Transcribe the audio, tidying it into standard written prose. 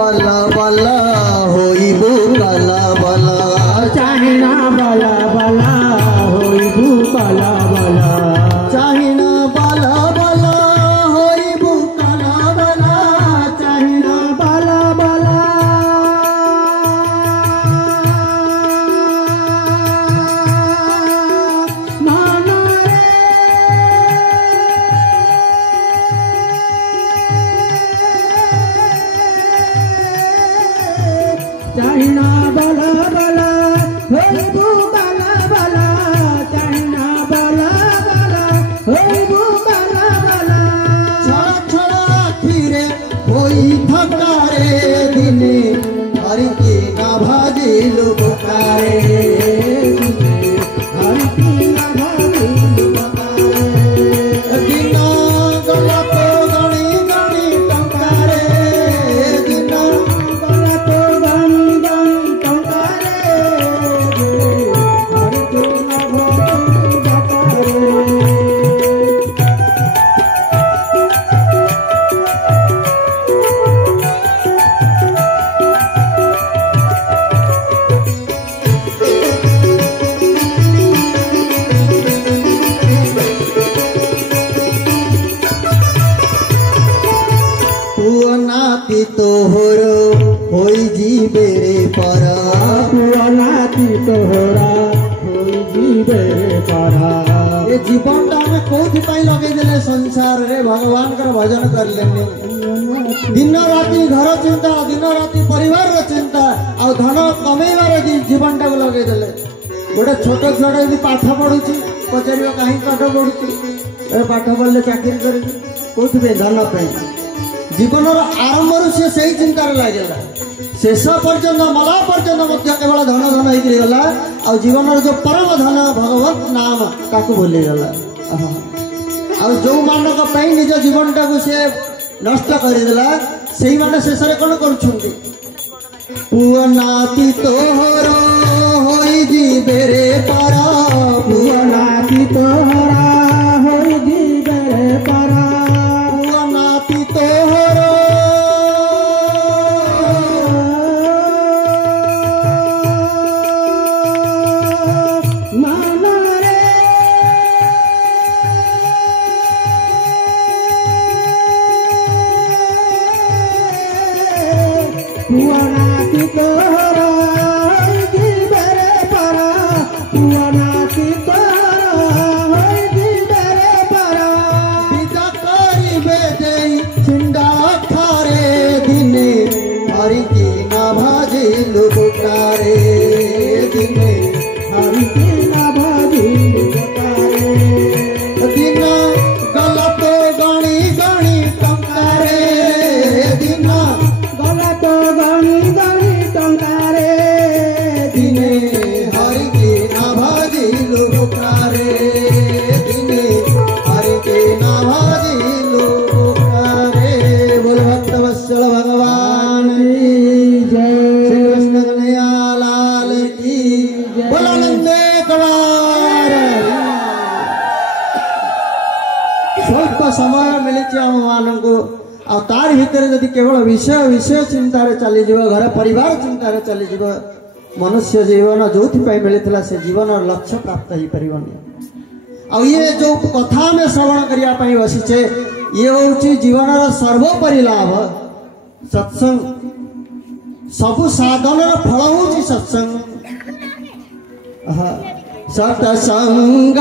बला बला होइबू काला बला चाहिना बला बला होइबू काला बला चाहिना बला बला होइबू काला बला चाहिना बला बला माना रे चाहिना बला बला होइबू काला बला चाहिना बला बला होइबू काला बला छड़ा छड़ा आखिरे होई थकारे दिने हरि के ना भाजिलु बुकारे हरि की ना भाजिलु बुकारे दिना गला तो गणी गणी टंकारे दिना गला तो गणी गणी टंकारे हरि की ना भाजिलु बुकारे पुआ नाती तोहर होई जीवे रे परा पुआ नाती तोहरा होई जीवे रे परा ये जीवन टा हमें कोथि पाई लगे देले संसार रे भगवान कर भजन कर लेने दिन राति घर चिंता दिन राति परिवार रो चिंता आ धन कमेइबार जीवन टा लगे देले गोटे छोट छुआ यदि पाठ पढ़ुची पचार कहीं पाठ पढ़ुची पाठ पढ़ले चाकरी कर कोथि धन पे जीवन आरंभ से सही चिंतार लगे शेष पर्यंत मला पर्यंत केवल धन धन होगा आ जीवन जो परम धन भगवत नाम ताकू भूलीगला आ जो मानक निज जीवन टाक से नष्ट करदेला से मैंने शेष कौन कर पुआ नाती तोहर होई जीवे रे परा पुआ नाती तोहरा होई जीवे रे परा पुआ नाती तोहर माना रे पुआ नाती तोहरा होई जीवे रे परा पुआ नाती तोहरा होई जीवे रे परा विदा करिबे देई छिंडा खारे दिने हरि की ना भाजिलु बुकारे दिने हरि की ना भाजिलु बुकारे दिना गला तो गणी गणी टंकारे दिना गला तो गणी गणी टंकारे दिने हरि की ना भाजिलु बुकारे दिने हरि की ना भाजिलु बुकारे बोल भक्त वत्सल भगवान की जय श्री कृष्ण कन्हैया लाल की बोलो नंदे कवार स्वल्प समय मिली आम मान को तार भितर जदि केवल विषय विषय चिंतार चली घर परिवार चिंतार चली मनुष्य जीवन जो मिलता से जीवन लक्ष्य प्राप्त हो पारनी आ ये जो कथा में श्रवण करने बसीचे ये हूँ जीवन सर्वोपरि लाभ सत्संग सबु साधन फल हूँ सत्संग सत्संग।